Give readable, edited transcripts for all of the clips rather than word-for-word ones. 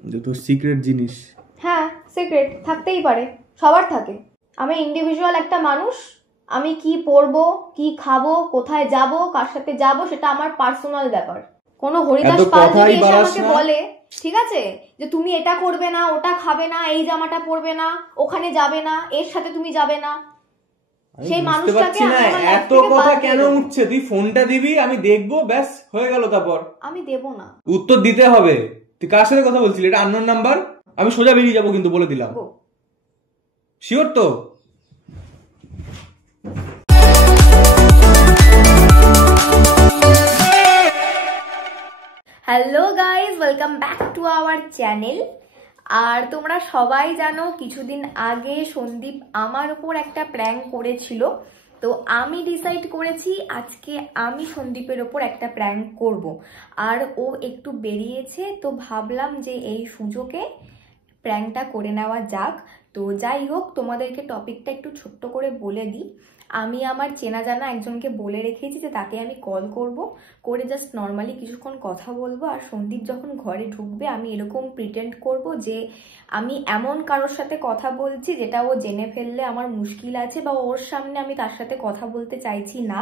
যে তোর সিক্রেট জিনিস। হ্যাঁ, সিক্রেট থাকতেই পারে, সবার থাকে। আমি ইন্ডিভিজুয়াল একটা মানুষ, আমি কি পরবো, কি খাবো, কোথায় যাব, কার সাথে যাব, সেটা আমার পার্সোনাল ব্যাপার। কোনো হরিদাস পাল যদি এসে আমাকে বলে, ঠিক আছে, যে তুমি এটা করবে না, ওটা খাবে না, এই জামাটা পরবে না, ওখানে যাবে না, এর সাথে তুমি যাবে না, সেই মানুষটাকে এত কথা কেন উঠছে? তুই ফোনটা দিবি, আমি দেখবো, ব্যাস হয়ে গেল। তারপর আমি দেব না, উত্তর দিতে হবে। তুই কার সাথে কথা বলছিলি? এটা আননোন নাম্বার, আমি সোজা বেরিয়ে যাবো, কিন্তু বলে দিলাম। শিওর তো? Hello guys, welcome back to our channel. আর তোমরা সবাই জানো কিছুদিন আগে সন্দীপ আমার উপর একটা প্র্যাঙ্ক করেছিল, তো আমি ডিসাইড করেছি আজকে আমি সন্দীপের ওপর একটা প্র্যাঙ্ক করব। আর ও একটু বেরিয়েছে, তো ভাবলাম যে এই সুযোগে প্র্যাঙ্কটা করে নেওয়া যাক। তো যাই হোক, তোমাদেরকে টপিকটা একটু ছোট্ট করে বলে দিই। আমি আমার চেনা জানা একজনকে বলে রেখেছি যে তাকে আমি কল করব, করে জাস্ট নর্মালি কিছুক্ষণ কথা বলবো। আর সন্দীপ যখন ঘরে ঢুকবে আমি এরকম প্রিটেন্ড করব যে আমি এমন কারোর সাথে কথা বলছি যেটা ও জেনে ফেললে আমার মুশকিল আছে, বা ওর সামনে আমি তার সাথে কথা বলতে চাইছি না।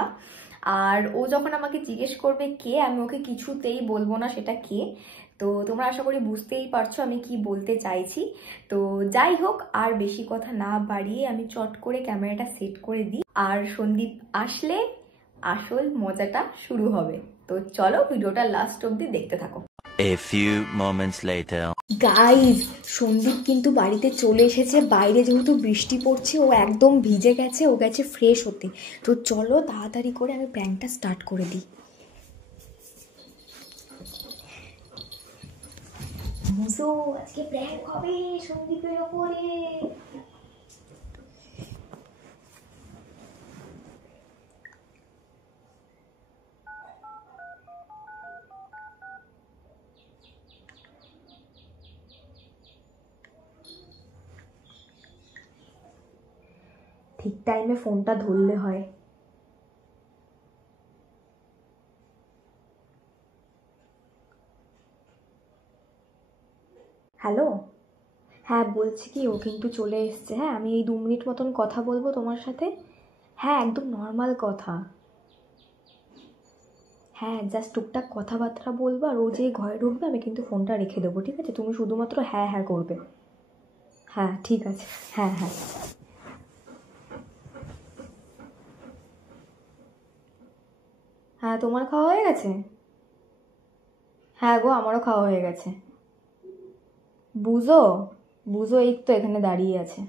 আর ও যখন আমাকে জিজ্ঞেস করবে কে, আমি ওকে কিছুতেই বলবো না সেটা কে। তো তোমরা আশা করি বুঝতেই পারছো আমি কি বলতে চাইছি। তো যাই হোক, আর বেশি কথা না বাড়িয়ে আমি চট করে ক্যামেরাটা সেট করে দিই, আর সন্দীপ আসলে আসল মজাটা শুরু হবে। তো চলো ভিডিওটা লাস্ট অবধি দেখতে থাকো। A few moments later. Guys, Sandeep কিন্তু বাড়িতে চলে এসেছে। বাইরে যেহেতু বৃষ্টি পড়ছে, ও একদম ভিজে গেছে, ও গেছে ফ্রেশ হতে। তো চলো তাড়াতাড়ি করে আমি প্র্যাঙ্কটা স্টার্ট করে দিই। বুঝো, আজকে প্র্যাঙ্ক হবে সন্দীপের ওপরে। ঠিক টাইমে ফোনটা ধরলে হয়। হ্যালো, হ্যাঁ বলছি কি, ও কিন্তু চলে এসছে। হ্যাঁ, আমি এই 2 মিনিট মতন কথা বলবো তোমার সাথে। হ্যাঁ, একদম নর্মাল কথা। হ্যাঁ, জাস্ট টুকটাক কথাবার্তা বলবো, আর ও যে ঘরে ঢুকবে আমি কিন্তু ফোনটা রেখে দেবো, ঠিক আছে? তুমি শুধুমাত্র হ্যাঁ হ্যাঁ করবে। হ্যাঁ ঠিক আছে, হ্যাঁ হ্যাঁ। হ্যাঁ, তোমার খাওয়া হয়ে গেছে? হ্যাঁ গো, আমারও খাওয়া হয়ে গেছে। বুঝো, বুঝো এই তো এখানে দাঁড়িয়ে আছে।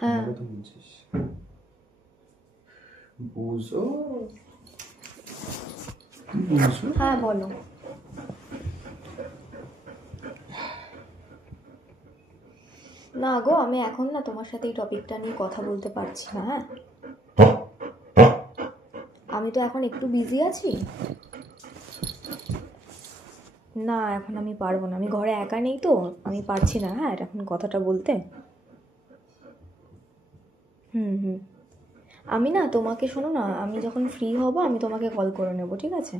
হ্যাঁ হ্যাঁ বলো। না গো, আমি এখন না তোমার সাথে এই টপিকটা নিয়ে কথা বলতে পারছি না। হ্যাঁ, আমি তো এখন একটু বিজি আছি। না, এখন আমি পারবো না, আমি ঘরে একা নেই তো, আমি পারছি না। হ্যাঁ, এখন কথাটা বলতে। হুম, আমি না তোমাকে, শোনো না, আমি যখন ফ্রি হব আমি তোমাকে কল করে নেব, ঠিক আছে?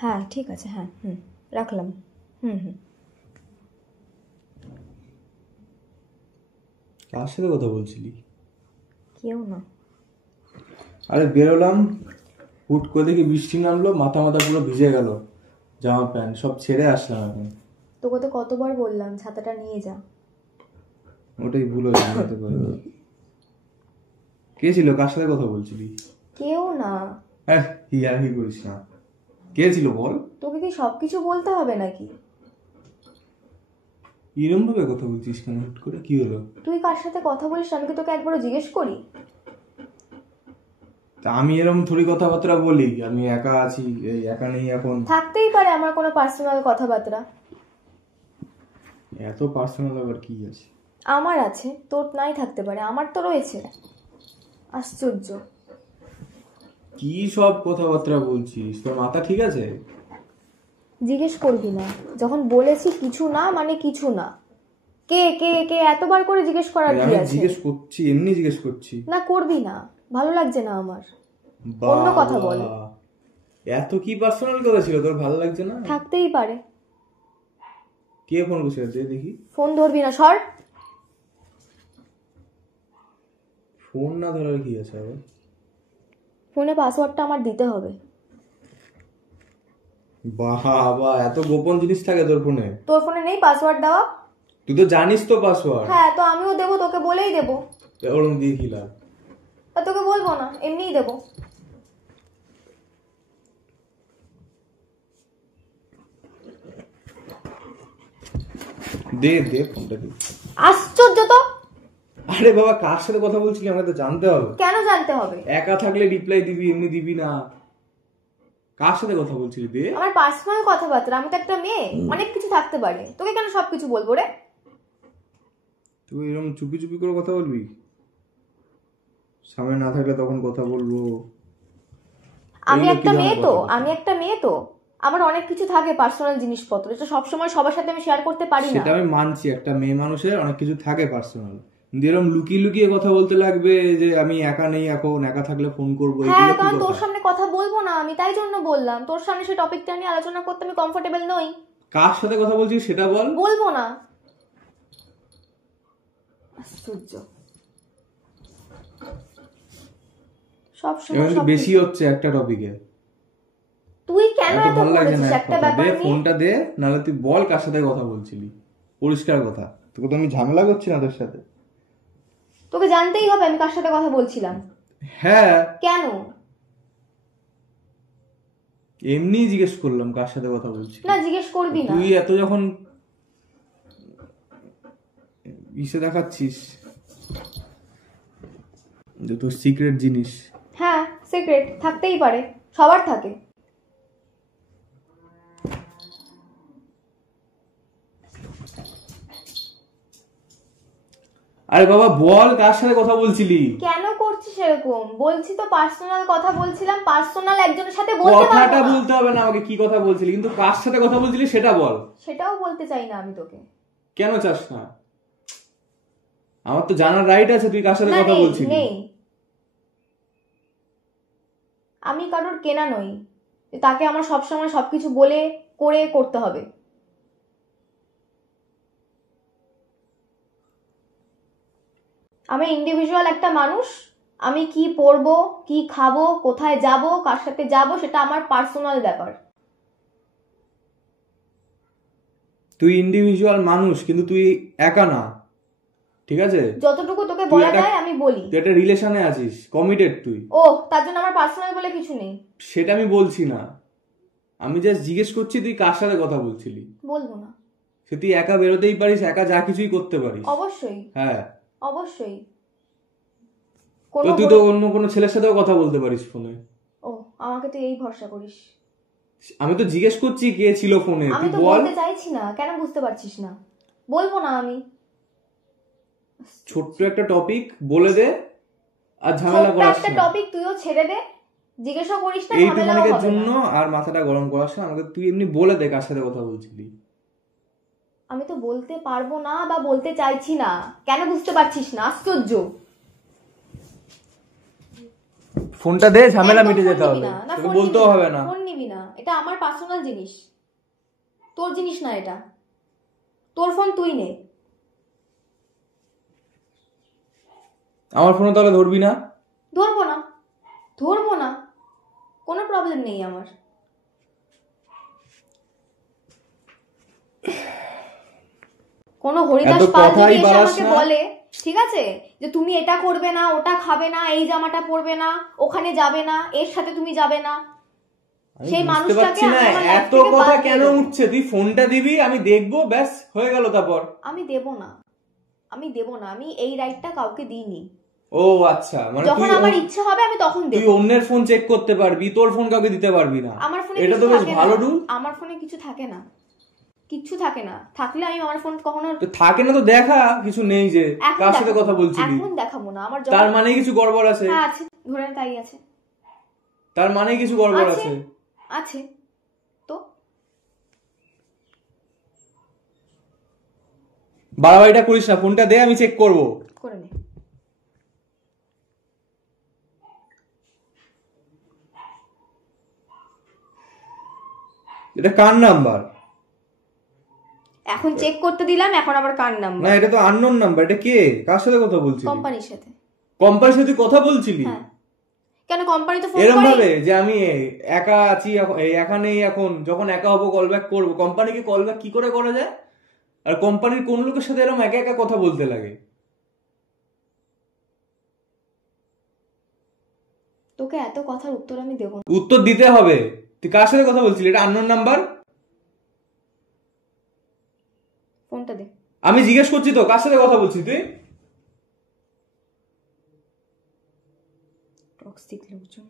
হ্যাঁ ঠিক আছে, হ্যাঁ, রাখলাম। হুম। কার সাথে কথা বলছিলি? কেউ না। আরে বেরোলাম, হুট করে দেখি বৃষ্টি নামলো, মাথা পুরো ভিজে গেল, জামা প্যান্ট সব ছেড়ে আসলাম। এখন তোকে তো কতবার বললাম ছাতাটা নিয়ে যা। ওটাই ভুল হয়েছে, যেতে পারে। কে ছিল? কার সাথে কথা বলছিলি? কেউ না। হ্যাঁ, কি করিস না। কে ছিল বল? তোকে কি সবকিছু বলতে হবে নাকি? এরম ভাবে কথা বলছিস কেন হুট করে? কি হলো? তুই কার সাথে কথা বলিস আমি কি তোকে একবারও জিজ্ঞেস করি? তা আমি এরম থোড়ি কথাবার্তা বলি? আমি একা আছি, একা নেই এখন। থাকতেই পারে আমার কোনো পার্সোনাল কথাবার্তা। এত পার্সোনাল আবার কি আছে? আমার আছে, তোর নাই থাকতে পারে, আমার তো রয়েছে। আশ্চর্য, কি সব কথাবার্তা বলছিস? তোর মাথা ঠিক আছে? জিজ্ঞেস করবি না, যখন বলেছি কিছু না মানে কিছু না। কে কে কে এতবার করে জিজ্ঞেস করার কি আমি আছে? জিজ্ঞেস করছি, এমনি জিজ্ঞেস করছি। না করবি না, ভালো লাগছে না আমার। অন্য কথা বল। এত কি পার্সোনাল কথা ছিল তোর, ভালো লাগছে না? থাকতেই পারে। কে ফোন করছে? দে দেখি। ফোন ধরবি না, সর। ফোন না ধরার কি আছে আবার? ফোনে পাসওয়ার্ডটা আমার দিতে হবে। বাবা, এত গোপন জিনিস থাকে তোর ফোনে? তোর ফোনে নেই পাসওয়ার্ড দেওয়া? তুই তো জানিস তো পাসওয়ার্ড। হ্যাঁ, তো আমিও দেবো, তোকে বলেই দেবো। ওরকম দিয়ে কি লাভ? তোকে বলবো না, এমনিই দেবো। দে দে ফোনটা দে। আশ্চর্য তো। আরে বাবা, কার সাথে কথা বলছিলি আমাকে তো জানতে হবে। কেন জানতে হবে? একা থাকলে রিপ্লাই দিবি, এমনি দিবি না। কার সাথে কথা বলছিলি? দে। আমার পার্সোনাল কথাবার্তা, আমি তো একটা মেয়ে, অনেক কিছু থাকতে পারে। তোকে কেন সবকিছু বলবো রে? তুই এরকম চুপি চুপি করে কথা বলবি? সামনে না থাকলে তখন কথা বলবো। আমি একটা মেয়ে তো আমার অনেক কিছু থাকে, পার্সোনাল জিনিসপত্র, এটা সবসময় সবার সাথে আমি শেয়ার করতে পারি না। সেটা আমি মানছি, একটা মেয়ে মানুষের অনেক কিছু থাকে পার্সোনাল। এরকম লুকিয়ে লুকিয়ে কথা বলতে লাগবে যে আমি একা নেই, এখন একা থাকলে ফোন করবো। হ্যাঁ, কারণ তোর সামনে কথা বলবো না আমি, তাই জন্য বললাম। তোর সামনে সেই টপিকটা নিয়ে আলোচনা করতে আমি কমফোর্টেবল নই। কার সাথে কথা বলছিস সেটা বল। বলবো না। আশ্চর্য, সব সময় বেশি হচ্ছে একটা টপিকে। তুই কেন এত ভালো লাগছে না করেছিস একটা ব্যাপার নিয়ে? ফোনটা দে, নাহলে তুই বল কার সাথে কথা বলছিলি, পরিষ্কার কথা। তোকে তো আমি ঝামেলা করছি না তোর সাথে। তোকে জানতেই হবে আমি কার সাথে কথা বলছিলাম। হ্যাঁ। কেন? এমনি জিজ্ঞেস করলাম কার সাথে কথা বলছিস। না, জিজ্ঞেস করবি না। তুই এত যখন ইসে দেখাচ্ছিস যে তোর সিক্রেট জিনিস। হ্যাঁ, সিক্রেট থাকতেই পারে, সবার থাকে। আরে বাবা বল কার সাথে কথা বলছিলি? কেন করছিস এরকম? বলছি তো পার্সোনাল কথা বলছিলাম, পার্সোনাল একজনের সাথে বলতে পারবো কথাটা না। বলতে হবে না আমাকে, কি কথা বলছিলি, কিন্তু কার সাথে কথা বলছিলি সেটা বল। সেটাও বলতে চাই না আমি তোকে। কেন চাস না? আমার তো জানার রাইট আছে তুই কার সাথে কথা বলছিলি। নেই, আমি কারোর কেনা নই তাকে আমার সবসময় সবকিছু বলে করে করতে হবে। আমি ইন্ডিভিজুয়াল একটা মানুষ। আমি কি পরবো, কি খাবো, কোথায় যাব, কার সাথে যাব, সেটা আমার পার্সোনাল ব্যাপার। তুই ইন্ডিভিজুয়াল মানুষ, কিন্তু তুই একা না, ঠিক আছে? যতটুকু তোকে বলা যায় আমি বলি। তুই একটা রিলেশনে আছিস, কমিটেড তুই। ও, তার জন্য আমার পার্সোনাল বলে কিছু নেই। সেটা আমি বলছি না, আমি জাস্ট জিজ্ঞেস করছি তুই কার সাথে কথা বলছিলি। বলবো না। সে তুই একা বেরোতেই পারিস, একা যা কিছুই করতে পারিস। অবশ্যই। হ্যাঁ, অবশ্যই। তুই তো অন্য কোনো ছেলের সাথেও কথা বলতে পারিস ফোনে। ও, আমাকে তুই এই ভরসা করিস? আমি তো জিজ্ঞেস করছি কে ছিল ফোনে, আমি তো বলতে চাইছি না, কেন বুঝতে পারছিস না? বলবো না আমি। ছোট্ট একটা টপিক বলে দে, আর ঝামেলা করাস না। একটা টপিক তুইও ছেড়ে দে, জিজ্ঞাসা করিস না, এইটুকুর ঝামেলাও হবে না। জন্য আর মাথাটা গরম করাস না আমাকে। তুই এমনি বলে দে কার সাথে কথা বলছিলি। আমি তো বলতে পারবো না বা বলতে চাইছি না, কেন বুঝতে পারছিস না? আশ্চর্য। ফোনটা দে, ঝামেলা মিটে যেতে হবে, তোকে বলতেও হবে না। ফোন নিবি না, এটা আমার পার্সোনাল জিনিস, তোর জিনিস না এটা। তোর ফোন তুই নে। আমার ফোনে তাহলে ধরবি না? ধরবো না, ধরবো না, কোনো প্রবলেম নেই আমার। কোনো হরিদাস পাল যদি এসে আমাকে বলে, ঠিক আছে, যে তুমি এটা করবে না, ওটা খাবে না, এই জামাটা পরবে না, ওখানে যাবে না, এর সাথে তুমি যাবে না, সেই মানুষটাকে এত কথা কেন উঠছে? তুই ফোনটা দিবি, আমি দেখবো, ব্যাস হয়ে গেল। তারপর আমি দেব না, আমি দেব না, আমি এই রাইটটা কাউকে দিইনি। ও আচ্ছা, মানে যখন আমার ইচ্ছা হবে আমি তখন দেব। তুই অন্যের ফোন চেক করতে পারবি, তোর ফোন কাউকে দিতে পারবি না। আমার ফোনে এটা তো বেশ ভালো রুল। আমার ফোনে কিছু থাকে না, কিচ্ছু থাকে না। থাকলে আমি আমার ফোন কখনো থাকে না তো দেখা কিছু নেই যে কার সাথে কথা বলছিলি। এখন দেখাবো না আমার। তার মানে কিছু গড়বড় আছে? হ্যাঁ আছে, ধরে তাই আছে। তার মানে কিছু গড়বড় আছে? আছে তো। বাড়াবাড়িটা করিস না, ফোনটা দে, আমি চেক করব। করে নে। এটা কার নাম্বার? এখন চেক করতে দিলাম, এখন আবার কার নাম্বার? না, এটা তো আননোন নাম্বার। এটা কে? কার সাথে কথা বলছিস? কোম্পানির সাথে। কোম্পানির সাথে কথা বলছিলি? হ্যাঁ। কেন কোম্পানি তো ফোন এরকম করে? ভাবে যে আমি একা আছি, একা নেই, এখন যখন একা হবো কল ব্যাক করবো। কোম্পানিকে কল ব্যাক কি করে করা যায়? আর কোম্পানির কোন লোকের সাথে এরকম একা একা কথা বলতে লাগে? তোকে এত কথার উত্তর আমি দেবো না। উত্তর দিতে হবে। তুই কার সাথে কথা বলছিলি? এটা আননোন নাম্বার। ফোনটা দে। আমি জিজ্ঞেস করছি তো কার সাথে কথা বলছিস তুই? টক্সিক লোকজন।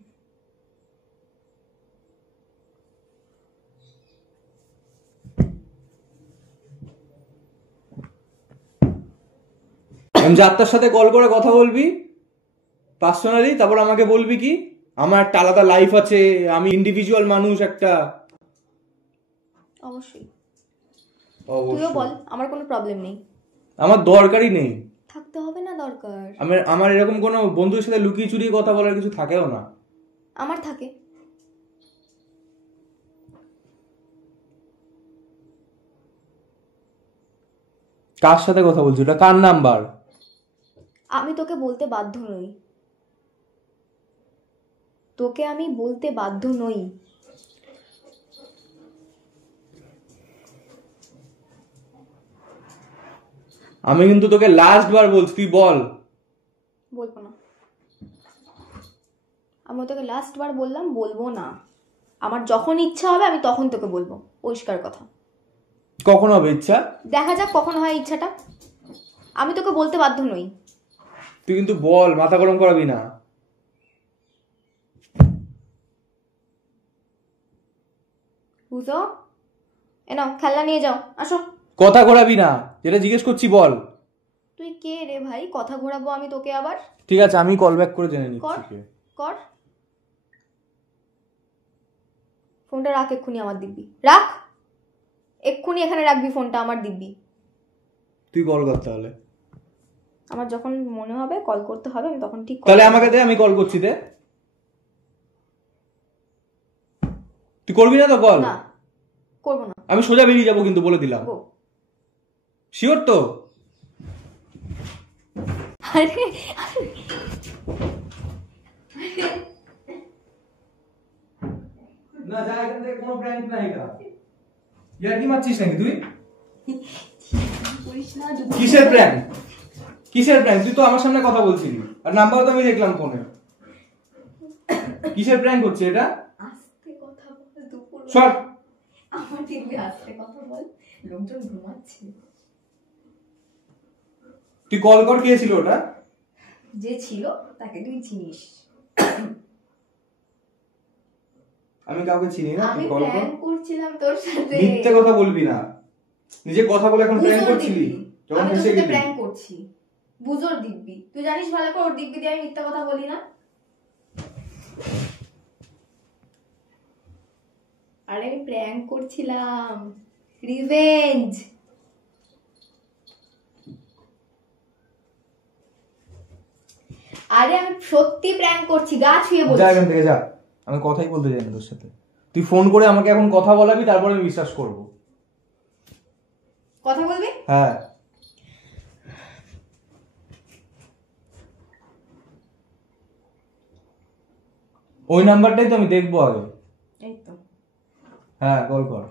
আমি যাত্রার সাথে কল করে কথা বলবি পার্সোনালি, তারপর আমাকে বলবি কি আমার একটা আলাদা লাইফ আছে, আমি ইন্ডিভিজুয়াল মানুষ একটা। অবশ্যই তুইও বল, আমার কোনো প্রবলেম নেই। আমার দরকারই নেই। থাকতে হবে না দরকার। আমার এরকম কোনো বন্ধুর সাথে লুকিয়ে চুরিয়ে কথা বলার কিছু থাকেও না। আমার থাকে। কার সাথে কথা বলছিস? এটা কার নাম্বার? আমি তোকে বলতে বাধ্য নই। তোকে আমি বলতে বাধ্য নই। আমি কিন্তু তোকে লাস্ট বার বলছি, তুই বল। বলবো না। আমি তোকে লাস্ট বার বললাম বলবো না। আমার যখন ইচ্ছা হবে আমি তখন তোকে বলবো, পরিষ্কার কথা। কখন হবে ইচ্ছা? দেখা যাক কখন হয় ইচ্ছাটা। আমি তোকে বলতে বাধ্য নই। তুই কিন্তু বল, মাথা গরম করাবি না। বুঝো? নাও খেলনা নিয়ে যাও, আসো। কথা ঘোরাবি না, যেটা জিজ্ঞেস করছি বল। তুই কে রে ভাই কথা ঘোরাবো আমি তোকে আবার? ঠিক আছে, আমি কল ব্যাক করে জেনে কর নিচ্ছি। কর। ফোনটা রাখ এক্ষুনি, আমার দিব্যি রাখ। এক্ষুনি এখানে রাখবি ফোনটা, আমার দিব্যি। তুই কল কর তাহলে। আমার যখন মনে হবে কল করতে হবে আমি তখন ঠিক। তাহলে আমাকে দে, আমি কল করছি। দে, তুই করবি না তো কল? না করবো না। আমি সোজা বেরিয়ে যাবো কিন্তু, বলে দিলাম। শিওর তো? আরে না, যা এখান থেকে, কোনো প্র্যাঙ্ক না এটা। ইয়ার কি মারছিস নাকি তুই? কিসের প্র্যাঙ্ক? কিসের প্র্যাঙ্ক? তুই তো আমার সামনে কথা বলছিলি, আর নাম্বারও তো আমি দেখলাম ফোনে। কিসের প্র্যাঙ্ক হচ্ছে এটা? আস্তে কথা বল, দুপুর সর। আমার দিব্যি আস্তে কথা বল, লোকজন ঘুমাচ্ছে। তুই কল কর, কে ছিল ওটা? যে ছিল তাকে তুই চিনিস। আমি কাউকে চিনি না। আমি তুই কল কর। প্ল্যান করছিলাম তোর সাথে। মিথ্যে কথা বলবি না। নিজে কথা বলে এখন প্ল্যান করছিলি। আমি তোর সাথে প্ল্যান করছি। বুঝোর দিব্যি, তুই জানিস ভালো করে, ওর দিব্যি দিয়ে আমি মিথ্যা কথা বলি না। আরে আমি প্র্যাঙ্ক করছিলাম, রিভেঞ্জ। আরে আমি সত্যি প্র্যাঙ্ক করছি, গা ছুঁয়ে বলছি। যা এখান থেকে, যা। আমি কথাই বলতে চাই না তোর সাথে। তুই ফোন করে আমাকে এখন কথা বলাবি, তারপরে আমি বিশ্বাস করব। কথা বলবি? হ্যাঁ। ওই নাম্বারটাই তো আমি দেখবো আগে। এই তো। হ্যাঁ, কল কর।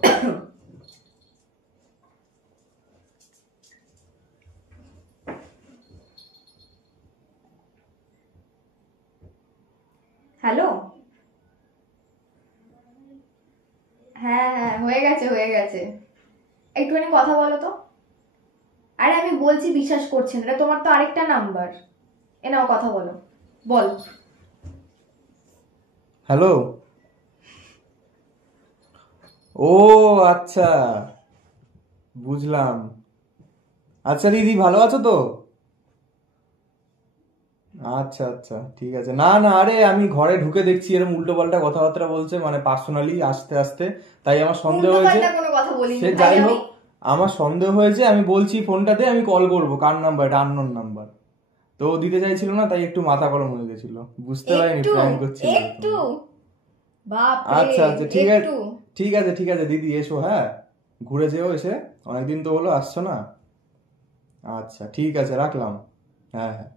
হ্যালো। হ্যাঁ হ্যাঁ, হয়ে গেছে হয়ে গেছে। একটুখানি কথা বলো তো। আরে আমি বলছি বিশ্বাস করছেন, এটা তোমার তো আরেকটা নাম্বার। এ নাও কথা বলো, বল। হ্যালো। ও আচ্ছা, বুঝলাম। আচ্ছা দিদি, ভালো আছো তো? আচ্ছা আচ্ছা, ঠিক আছে। না না, আরে আমি ঘরে ঢুকে দেখছি এরকম উল্টো পাল্টা কথাবার্তা বলছে, মানে পার্সোনালি আস্তে আস্তে, তাই আমার সন্দেহ হয়েছে। কোনো কথা বলিনি সে ভাই যাই আমি। হোক, আমার সন্দেহ হয়েছে, আমি বলছি ফোনটাতে আমি কল করবো, কার নাম্বার, এটা আননোন নাম্বার, তো ও দিতে চাইছিল না, তাই একটু মাথা গরম হয়ে গেছিল, বুঝতে পারিনি প্র্যাঙ্ক করছিল। একটু বাপ রে, আচ্ছা আচ্ছা ঠিক আছে একটু। ঠিক আছে ঠিক আছে দিদি, এসো, হ্যাঁ ঘুরে যেও, এসে অনেকদিন তো হলো আসছো না। আচ্ছা ঠিক আছে, রাখলাম। হ্যাঁ হ্যাঁ,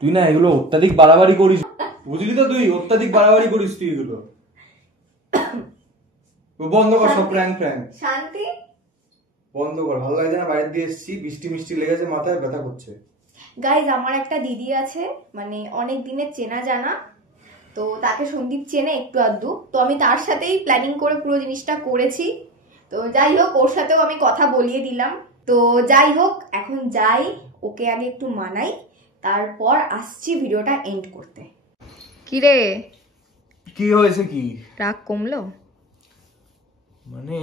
তুই না এগুলো অত্যাধিক বাড়াবাড়ি করিস, বুঝলি তো, তুই অত্যাধিক বাড়াবাড়ি করিস তুই এগুলো, বন্ধ কর সব প্র্যাঙ্ক ফ্র্যাঙ্ক, শান্তি, বন্ধ কর, ভালো লাগছে না, বাইরে দিয়ে এসেছি, বৃষ্টি মিষ্টি লেগেছে, মাথায় ব্যথা করছে। গাইজ আমার একটা দিদি আছে, মানে অনেক দিনের চেনা জানা, তো তাকে সন্দীপ চেনে একটু আধটু, তো আমি তার সাথেই প্ল্যানিং করে পুরো জিনিসটা করেছি। তো যাই হোক, ওর সাথেও আমি কথা বলিয়ে দিলাম। তো যাই হোক, এখন যাই, ওকে আগে একটু মানাই, তারপর আসছি ভিডিওটা এন্ড করতে। কিরে, কি হয়েছে, কি রাগ কমলো? মানে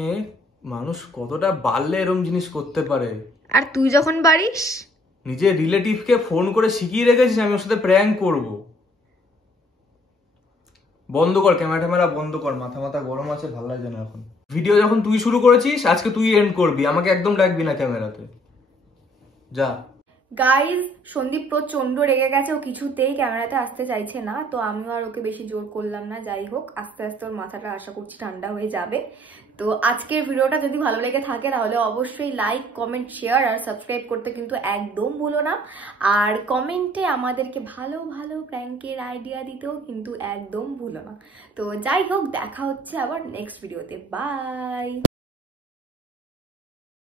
মানুষ কতটা বাড়লে এরম জিনিস করতে পারে। আর তুই যখন বাড়িস, নিজের রিলেটিভকে ফোন করে শিখিয়ে রেখেছিস আমি ওর সাথে প্র্যাঙ্ক করব। বন্ধ কর ক্যামেরা ট্যামেরা, বন্ধ কর, মাথা মাথা গরম আছে, ভালো লাগছে না এখন। ভিডিও যখন তুই শুরু করেছিস, আজকে তুই এন্ড করবি, আমাকে একদম ডাকবি না ক্যামেরাতে, যা। গাইজ সন্দীপ প্রচন্ড রেগে গেছে, ও কিছুতেই ক্যামেরাতে আসতে চাইছে না, তো আমিও আর ওকে বেশি জোর করলাম না। যাই হোক, আস্তে আস্তে ওর মাথাটা আশা করছি ঠান্ডা হয়ে যাবে। তো আজকের ভিডিওটা যদি ভালো লেগে থাকে তাহলে অবশ্যই লাইক, কমেন্ট, শেয়ার আর সাবস্ক্রাইব করতে কিন্তু একদম ভুলো না। আর কমেন্টে আমাদেরকে ভালো ভালো প্র্যাঙ্কের আইডিয়া দিতেও কিন্তু একদম ভুলো না। তো যাই হোক, দেখা হচ্ছে আবার নেক্সট ভিডিওতে, বাই।